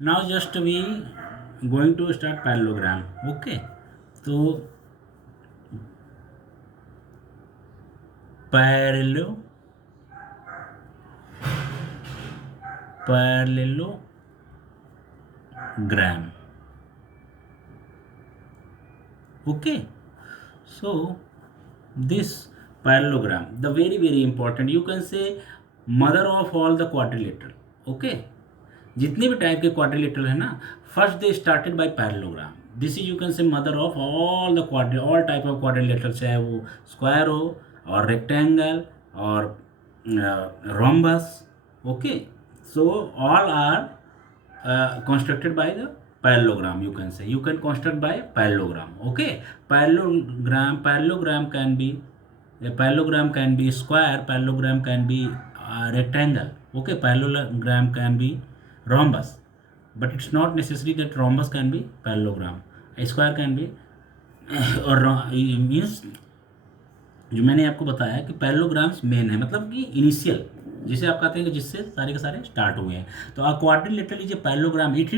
Now just we going to start parallelogram. Okay, so parallel parallelogram. Okay, so this parallelogram, the very important, you can say mother of all the quadrilateral. Okay, जितने भी type के quadrilateral है ना, first they started by parallelogram. This is you can say mother of all the quadri all type of quadrilateral, चाहे वो square हो और rectangle और rhombus. Okay, so all are constructed by the parallelogram. You can say you can construct by parallelogram. Okay, parallelogram can be a parallelogram can be square, parallelogram can be rectangle. Okay, parallelogram can be rhombus, but it's not necessary that rhombus can be parallelogram. A square can be और means जो मैंने आपको बताया कि parallelograms main है, मतलब कि initial जिसे आप कहते हैं कि जिससे सारे के सारे स्टार्ट हुए हैं. तो a quadrilateral is a parallelogram if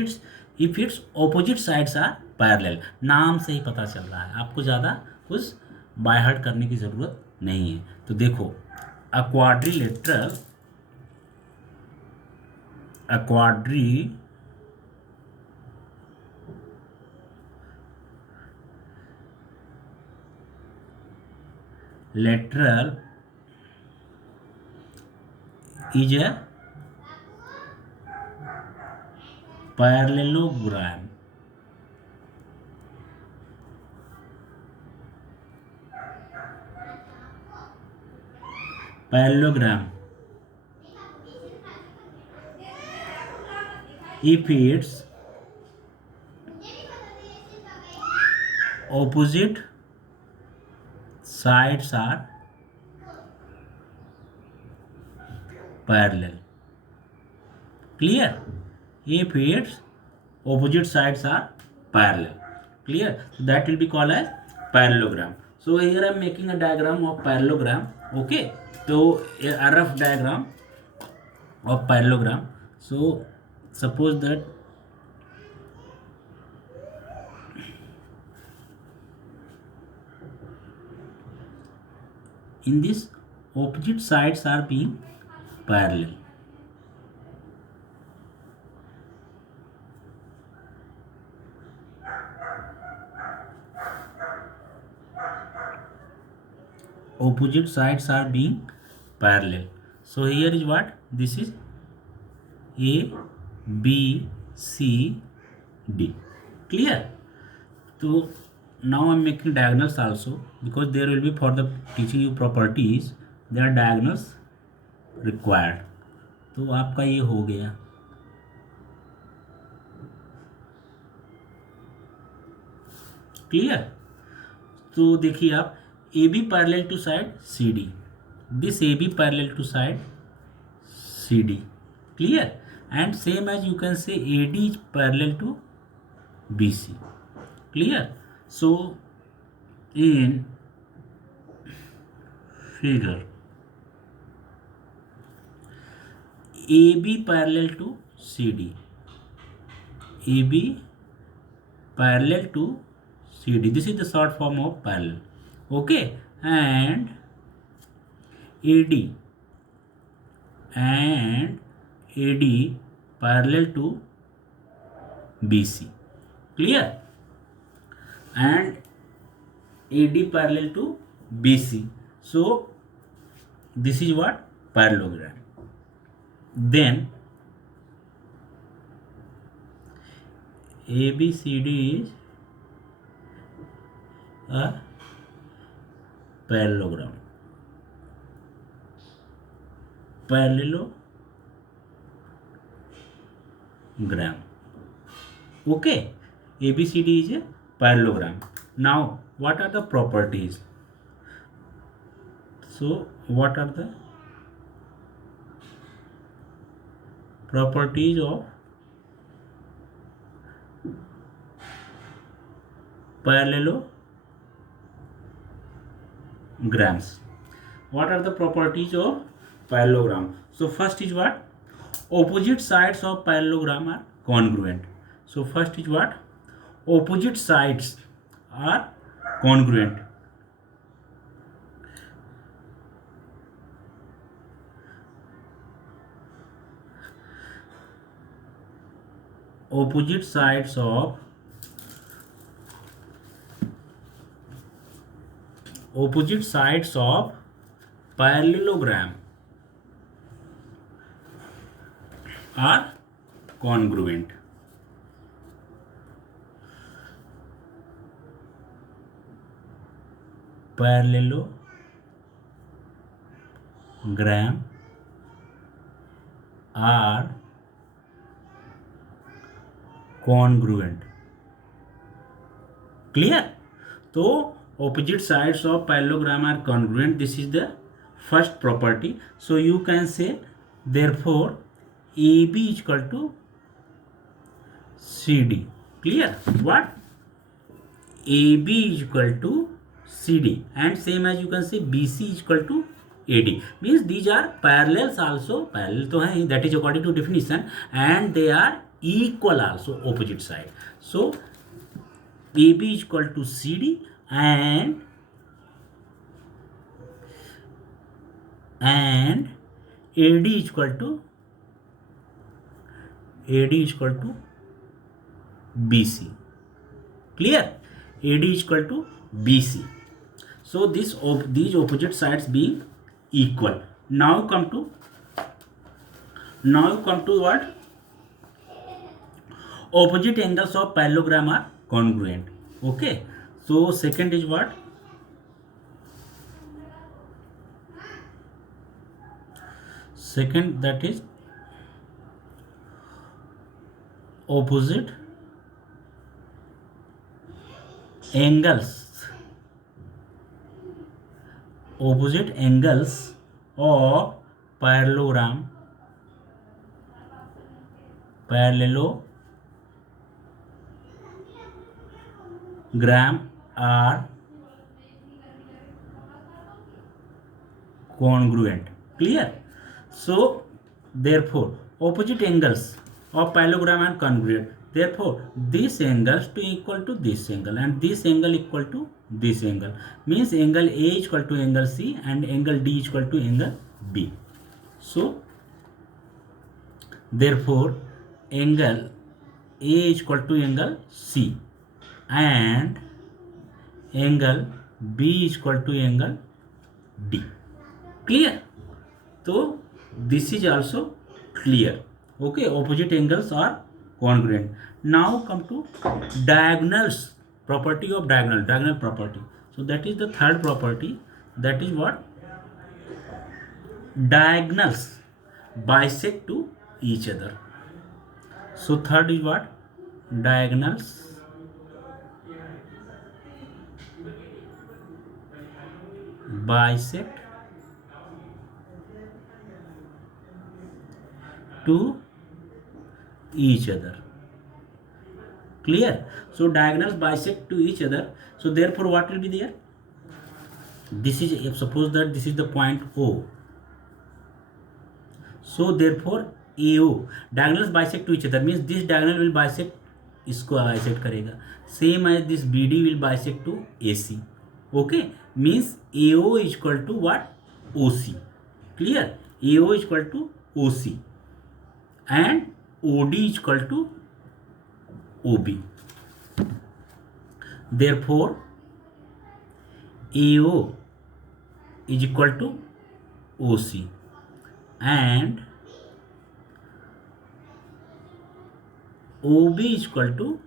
its opposite sides are parallel. नाम से ही पता चल रहा है, आपको ज़्यादा कुछ बाय हार्ट करने की ज़रूरत नहीं है. तो देखो, अ quadrilateral lateral is a parallelogram. If its opposite sides are parallel. Clear? If its opposite sides are parallel. Clear? So that will be called as parallelogram. So here I am making a diagram of parallelogram. Okay, so a rough diagram of parallelogram. So suppose that in this opposite sides are being parallel. Opposite sides are being parallel. So here is what? This is A, B, C, D. Clear? So now I am making diagonals also, because there will be, for the teaching you properties, there are diagonals required. तो आपका ये हो गया. Clear? तो देखिए आप, A B parallel to side C D, this A B parallel to side C D. Clear? And same as you can say A D is parallel to B C. Clear? So in figure, AB parallel to CD, AB parallel to CD, this is the short form of parallel. Okay, and AD parallel to BC. Clear? And AD parallel to BC. So this is what? Parallelogram. Then ABCD is a parallelogram. Okay, ABCD is a parallelogram. Now what are the properties? So what are the properties of parallelograms? What are the properties of parallelogram? So first is what? Opposite sides of parallelogram are congruent. So first is what? Opposite sides are congruent. Opposite sides of parallelogram are congruent. Parallelogram are congruent. Clear? So opposite sides of parallelogram are congruent. This is the first property. So you can say therefore AB is equal to CD. Clear? What? AB is equal to CD, and same as you can say BC is equal to AD. Means these are parallels also. Parallel to hai, that is according to definition, and they are equal also, opposite side. So AB is equal to CD and AD is equal to BC. Clear? AD is equal to BC. So these opposite sides being equal. Now come to what? Opposite angles of parallelogram are congruent. Okay. So second is what? Second, that is opposite angles of parallelogram are congruent. Clear? So therefore opposite angles of parallelogram are congruent. Therefore this angles to equal to this angle and this angle equal to this angle. Means angle A is equal to angle C and angle D is equal to angle B. So therefore angle A is equal to angle C and angle B is equal to angle D. Clear? So this is also clear. Okay, opposite angles are congruent. Now come to diagonals, property of diagonal property. So that is the third property. That is what? Diagonals bisect to each other. So third is what? Diagonals bisect to each other. Clear? So diagonals bisect to each other. So therefore what will be there? This is, if suppose that this is the point O. So therefore AO, diagonals bisect to each other means this diagonal will bisect, इसको bisect करेगा. Same as this BD will bisect to AC. Okay, means AO is equal to what? OC. Clear? AO is equal to OC and OD is equal to OB. Therefore AO is equal to OC and OB is equal to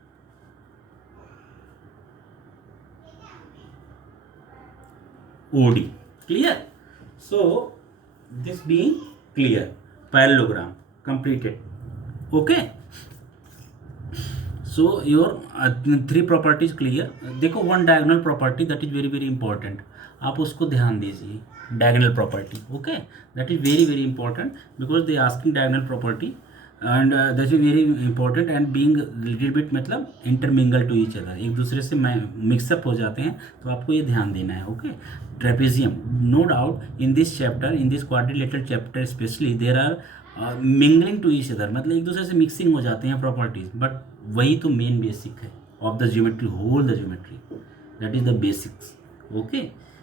OD. Clear? So this being clear, parallelogram completed. Okay, so your three properties clear. देखो one diagonal property that is very very important, आप उसको ध्यान दीजिए. Diagonal property, okay, that is very very important because they asking diagonal property and that is very important and being little bit मतलब intermingle to each other, एक दूसरे से mix up हो जाते हैं, तो आपको ये ध्यान देना है. Okay, trapezium, no doubt in this chapter, in this quadrilateral chapter especially, there are mingling to each other, मतलब एक दूसरे से मिक्सिंग हो जाते हैं प्रॉपर्टीज, बट वही तो मेन बेसिक है of the geometry, whole the geometry, that is the basics. Okay,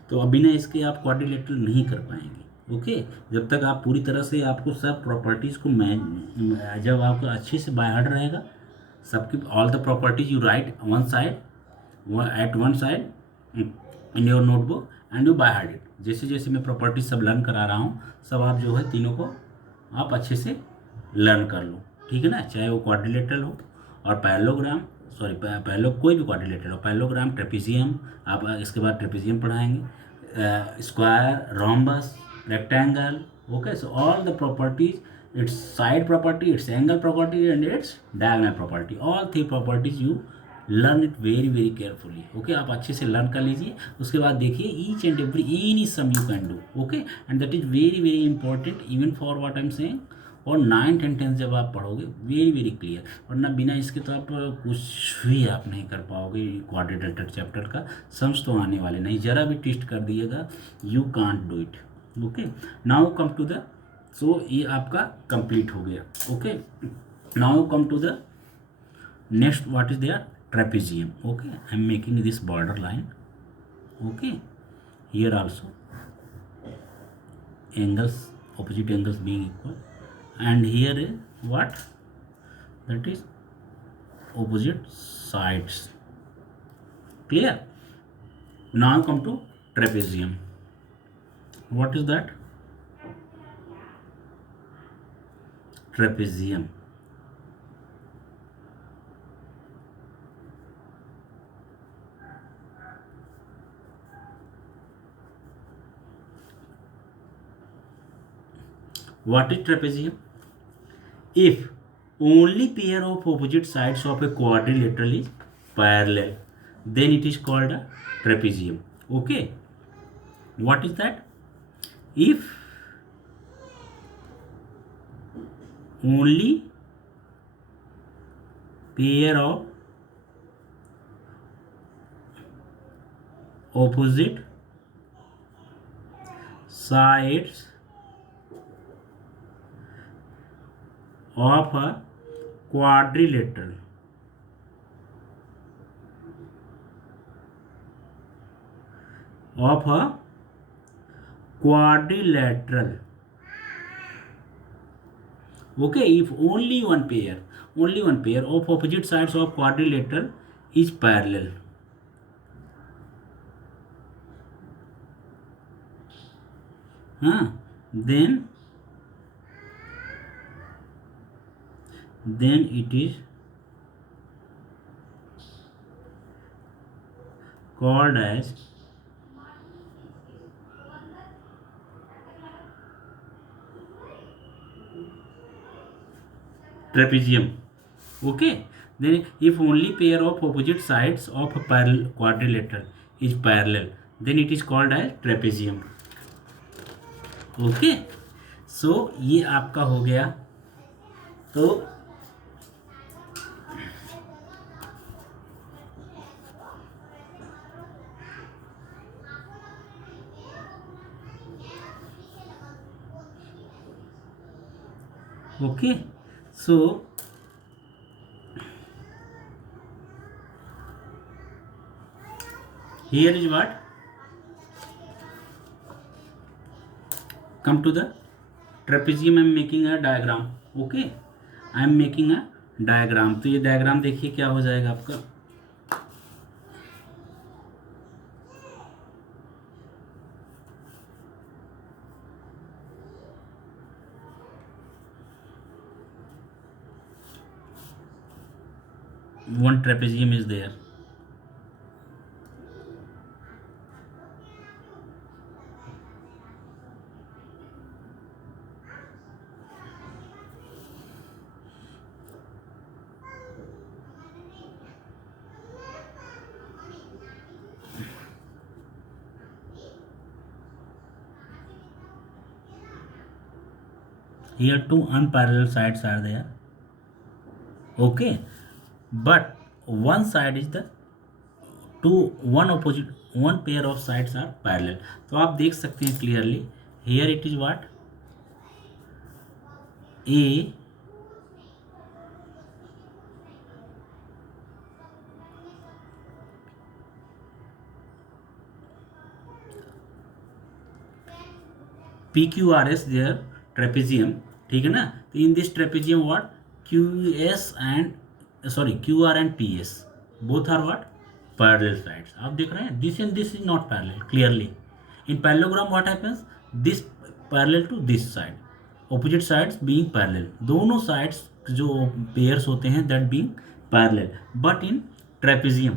तो अभी ना इसके आप क्वाड्रिलेटरल नहीं कर पाएंगे। ओके, जब तक आप पूरी तरह से आपको सब प्रॉपर्टीज़ को जब आपको अच्छे से बाय हार्ट रहेगा, सबकी all the properties you write one side, at one side in your notebook and you by heart it. जैसे जैसे मैं प्रॉपर्टीज सब लर्न करा रहा हूँ, सब आप जो है तीनों को आप अच्छे से लर्न कर लो, ठीक है ना, चाहे वो क्वाड्रिलेटरल हो और पैरेललोग्राम, सॉरी पैरेललो कोई भी क्वाड्रिलेटरल हो, पैरेललोग्राम, ट्रेपेजियम, आप इसके बाद ट्रेपेजियम पढ़ाएंगे, square, rhombus, rectangle. Okay, so all the properties, its side property, its angle property and its diagonal property, all three properties you learn it very very carefully. Okay, आप अच्छे से learn कर लीजिए, उसके बाद देखिए each and every any sum you can do. Okay, and that is very very important even for what I am saying, और 9th and 10th जब आप पढ़ोगे वेरी वेरी क्लियर, वरना बिना इसके तो आप कुछ भी आप नहीं कर पाओगे। क्वाड्रिलेटरल चैप्टर का सम्स तो आने वाले नहीं, जरा भी ट्विस्ट कर दिएगा you can't do it. Okay, now come to the, so ये आपका कंप्लीट हो गया। Okay, now come to the next, what is there, trapezium. Okay, I am making this border line. Okay, here also angles, opposite angles being equal, and here is what, that is opposite sides. Clear? Now come to trapezium. What is that? Trapezium. What is trapezium? If only pair of opposite sides of a quadrilateral is parallel, then it is called a trapezium. Okay, what is that? If only pair of opposite sides of a quadrilateral okay, if only one pair of opposite sides of quadrilateral is parallel, then it is called as trapezium. Okay, then if only pair of opposite sides of a parallel quadrilateral is parallel, then it is called as trapezium. Okay, so ये आपका हो गया। तो okay, so here is what, come to the trapezium, I am making a diagram. Okay, I am making a diagram. तो ये diagram देखिए क्या हो जाएगा आपका, one trapezium is there. Here two unparalleled sides are there. Okay, but one side is the one pair of sides are parallel. तो आप देख सकते हैं clearly, here it is what, A PQRS their trapezium, ठीक है ना. तो in this trapezium what QS and sorry QR and PS both are what parallel sides. आप देख रहे हैं this and this is not parallel clearly. In parallelogram what happens, this parallel to this side, opposite sides being parallel, दोनों sides जो pairs होते हैं that being parallel. But in trapezium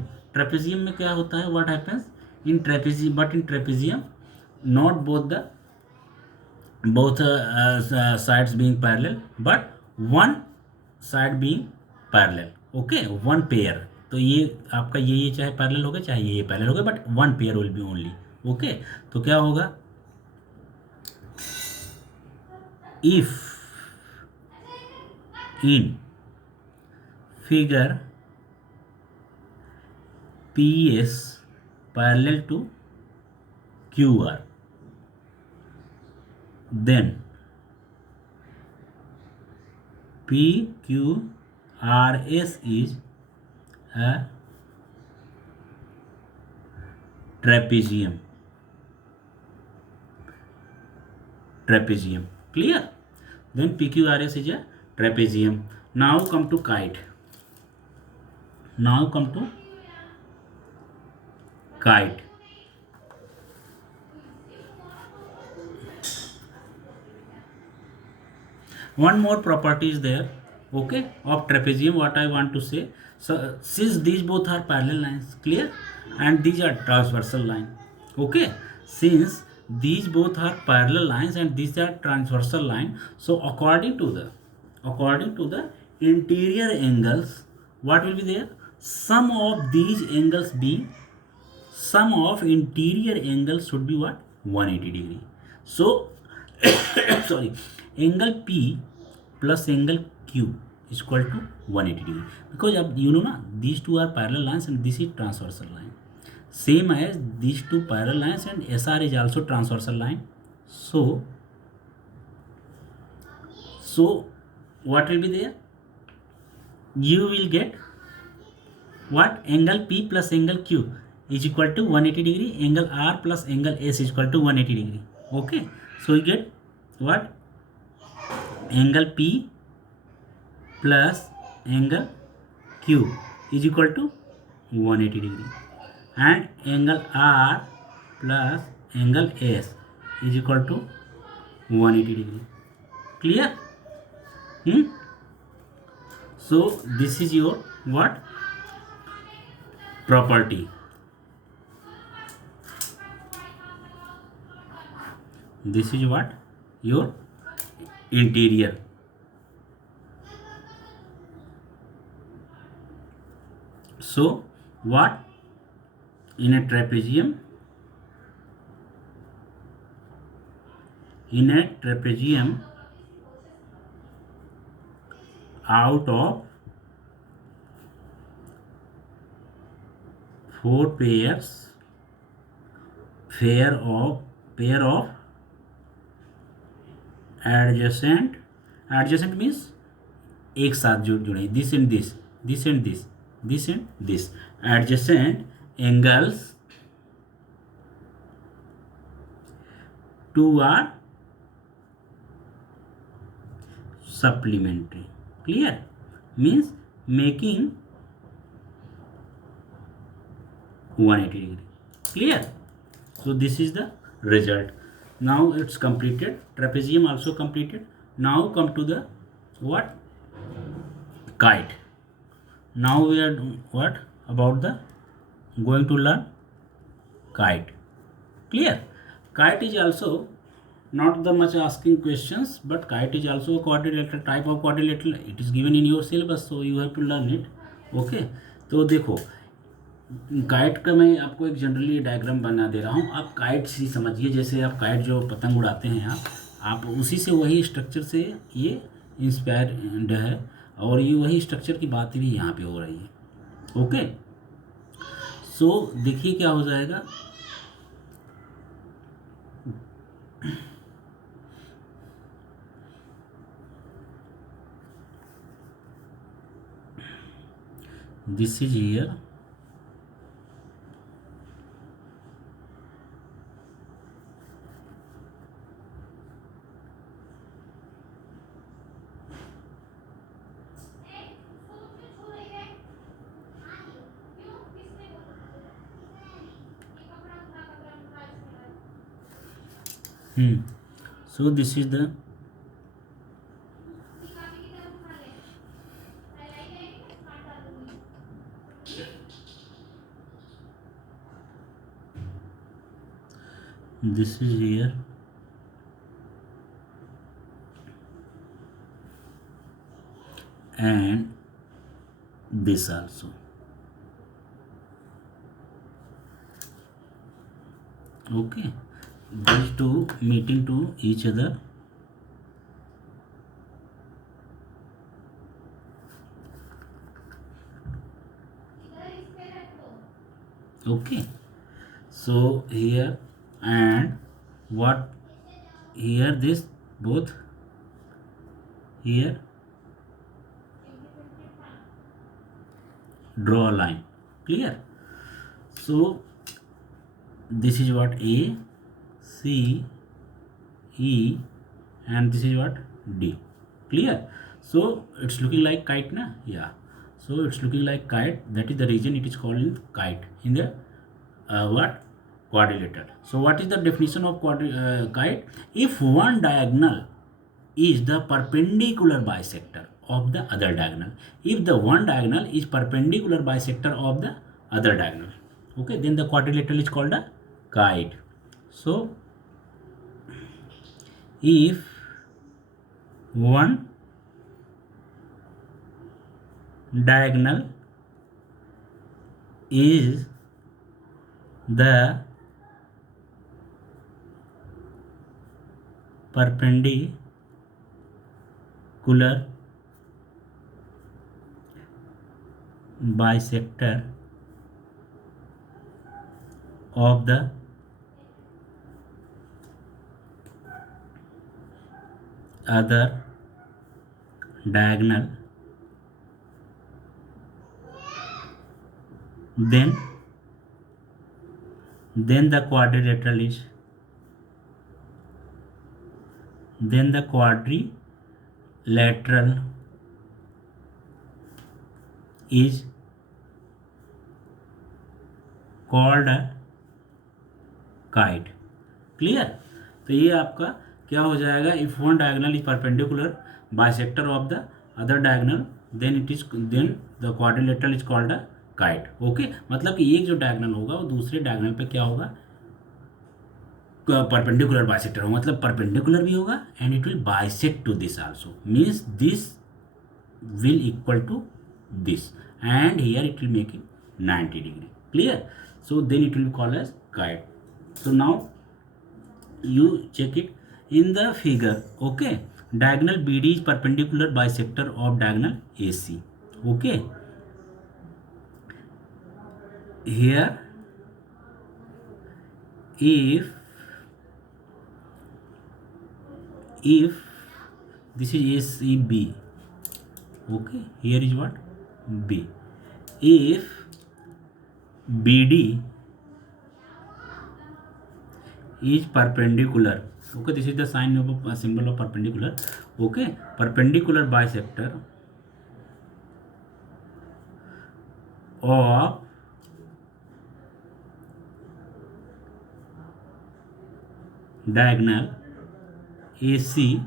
में क्या होता है, what happens in trapezium, but in trapezium not both sides being parallel but one side being parallel. Okay, one pair. तो ये आपका ये चाहे पैरेलल हो गया चाहे ये पैरेलल हो गया but one pair will be only. Okay, तो क्या होगा, if in figure PS parallel to QR, then PQRS is a trapezium. Clear? Then PQRS is a trapezium. Now come to kite. One more property is there, okay, of trapezium. What I want to say, so since these both are parallel lines, clear, and these are transversal line, okay, since these both are parallel lines and these are transversal line, so according to the interior angles, what will be there, sum of interior angles should be what, 180 degree. So sorry, angle P plus angle Q is equal to 180 degree, because you know na, these two are parallel lines and this is transversal line, same as these two parallel lines, and SR is also transversal line. So what will be there, you will get what, angle P plus angle Q is equal to 180 degree, angle R plus angle S is equal to 180 degree. Okay, so you get what, angle P plus angle Q is equal to 180 degree, and angle R plus angle S is equal to 180 degree. Clear? So this is your what, property. This is what, your interior. So what, in a trapezium out of 4 pairs, pair of adjacent means एक साथ जुड़े, this and this adjacent angles, 2 are supplementary. Clear? Means making 180 degree. Clear? So this is the result. Now it's completed, trapezium also completed. Now come to the what, kite. Now we are what about the going to learn kite. Clear? Kite is also not the much asking questions, but kite is also a quadrilateral type of quadrilateral. It is given in your syllabus, so you have to learn it. Okay, तो देखो kite का मैं आपको एक generally diagram बना दे रहा हूँ, आप काइट ही समझिए, जैसे आप काइट जो पतंग उड़ाते हैं आप उसी से वही स्ट्रक्चर से ये इंस्पायर्ड है, और ये वही स्ट्रक्चर की बात भी यहाँ पे हो रही है. ओके, सो देखिए क्या हो जाएगा. this is here, so this is the this is here, and this also. Okay, these two meeting to each other. Okay, so here and what here, this both here, draw a line. Clear? So this is what A, C, E, and this is what D. Clear? So it's looking like kite, na? Yeah. So it's looking like kite. That is the reason it is called kite in the what? Quadrilateral. So what is the definition of kite? If one diagonal is the perpendicular bisector of the other diagonal. If the one diagonal is perpendicular bisector of the other diagonal, okay, then the quadrilateral is called a kite. So if one diagonal is the perpendicular bisector of the other diagonal, then the quadrilateral is called a kite. Clear? तो ये आपका क्या हो जाएगा? If one diagonal is perpendicular bisector of the other diagonal, then the quadrilateral is called a kite. Okay, मतलब कि एक जो डायगोनल होगा वो दूसरे डायगोनल पे क्या होगा? परपेंडिकुलर बाइसेक्टर होगा, मतलब परपेंडिकुलर भी होगा and it will bisect to this also, means this will equal to this, and here it will make it 90 degree. Clear? So then it will be called as kite. So now you check it in the figure. Okay, diagonal BD is perpendicular bisector of diagonal AC. Okay, here if this is ACB, okay, here is what? B. If BD is perpendicular, okay, this is the sign of a symbol of perpendicular. Okay, perpendicular bisector of diagonal AC,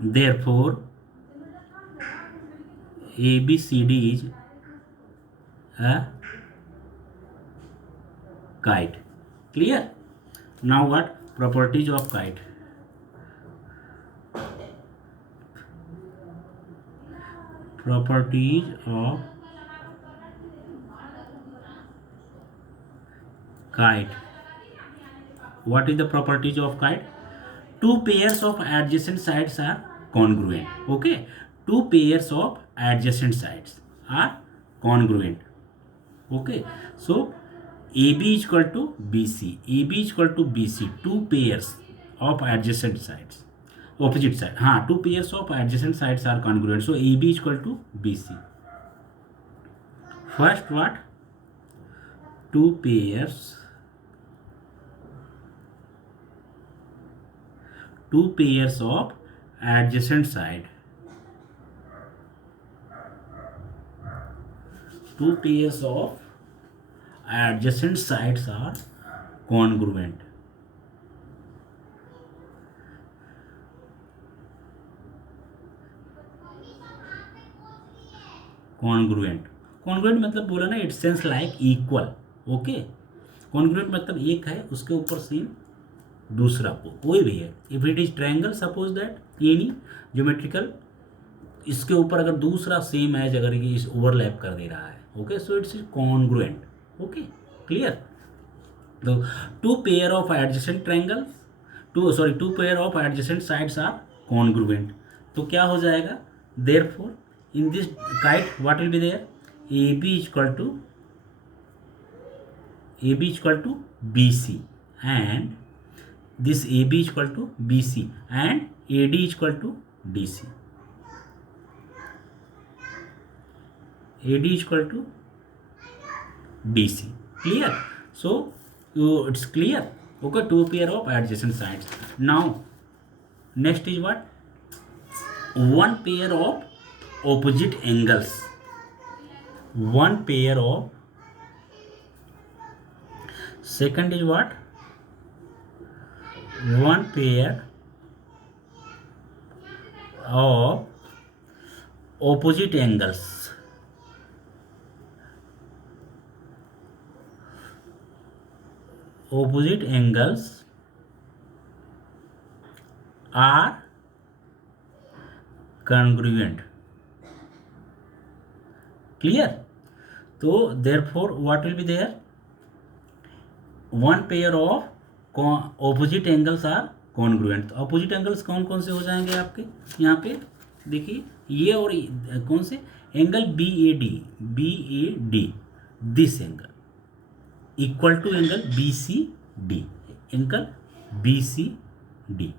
therefore ABCD is a kite. Clear? Now what? Properties of kite. Properties of kite. What is the properties of kite? Two pairs of adjacent sides are congruent. Okay, two pairs of adjacent sides are congruent. Okay, so AB is equal to BC, AB is equal to BC, two pairs of adjacent sides, opposite side, two pairs of adjacent sides are congruent, so AB is equal to BC. First what? Two pairs of adjacent side. Two pairs of adjacent sides are congruent. Congruent मतलब बोला ना, it sense like equal. Okay, congruent मतलब एक है उसके ऊपर same दूसरा को कोई भी है. If it is triangle, suppose that any geometrical, इसके ऊपर अगर दूसरा सेम एज अगर ये इस ओवरलैप कर दे रहा है, okay, so it's congruent. Okay, clear. तो two pair of adjacent triangles, two pair of adjacent sides are congruent. तो क्या हो जाएगा, therefore in this kite what will be there, AB is equal to BC, and this AB is equal to BC and AD is equal to DC. AD is equal to DC. Clear? So it's clear. Okay, two pair of adjacent sides. Now next is what? One pair of opposite angles. One pair of, second is what? One pair of opposite angles. Opposite angles are congruent. Clear? So therefore what will be there? One pair of opposite angles are congruent. तो opposite angles कौन कौन से हो जाएंगे आपके यहाँ पे देखिए, ये और कौन से angle BAD, this angle equal to angle BCD, angle BCD.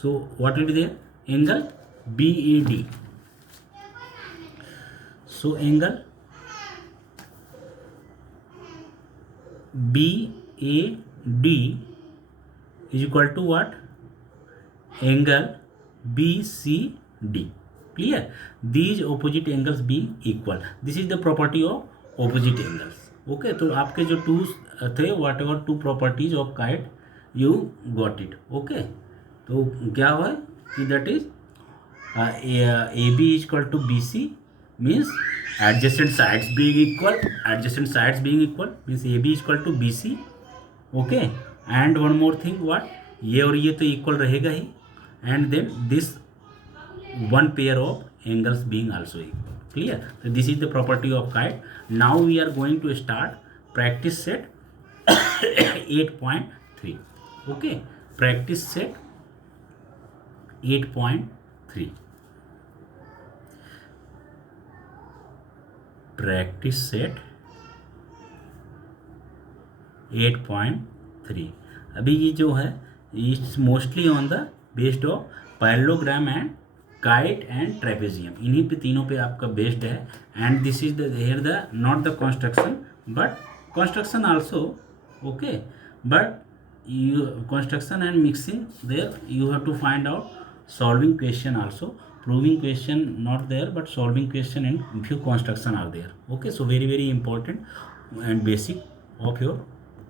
So what will be there? Angle BAD. So angle BAD is equal to what? Angle BCD. Clear? These opposite angles being equal. This is the property of opposite angles. Okay, तो आपके जो two थे, whatever two properties of kite, you got it. Okay, तो क्या हुआ कि that is AB is equal to BC means adjacent sides being equal. Adjacent sides being equal means AB is equal to BC. Okay, and one more thing, what? ये और ये तो equal रहेगा ही, and then this one pair of angles being also equal. Clear? So this is the property of kite. Now we are going to start practice set 8.3. Okay, practice set 8.3. Practice set 8.3. अभी ये जो है it's mostly on the based of parallelogram and kite and trapezium. इन्हीं पे तीनों पे आपका based है. And this is the here the not the construction but construction also. Okay, but you construction and mixing there you have to find out solving question also, proving question not there but solving question and few construction are there. Okay, so very important and basic of your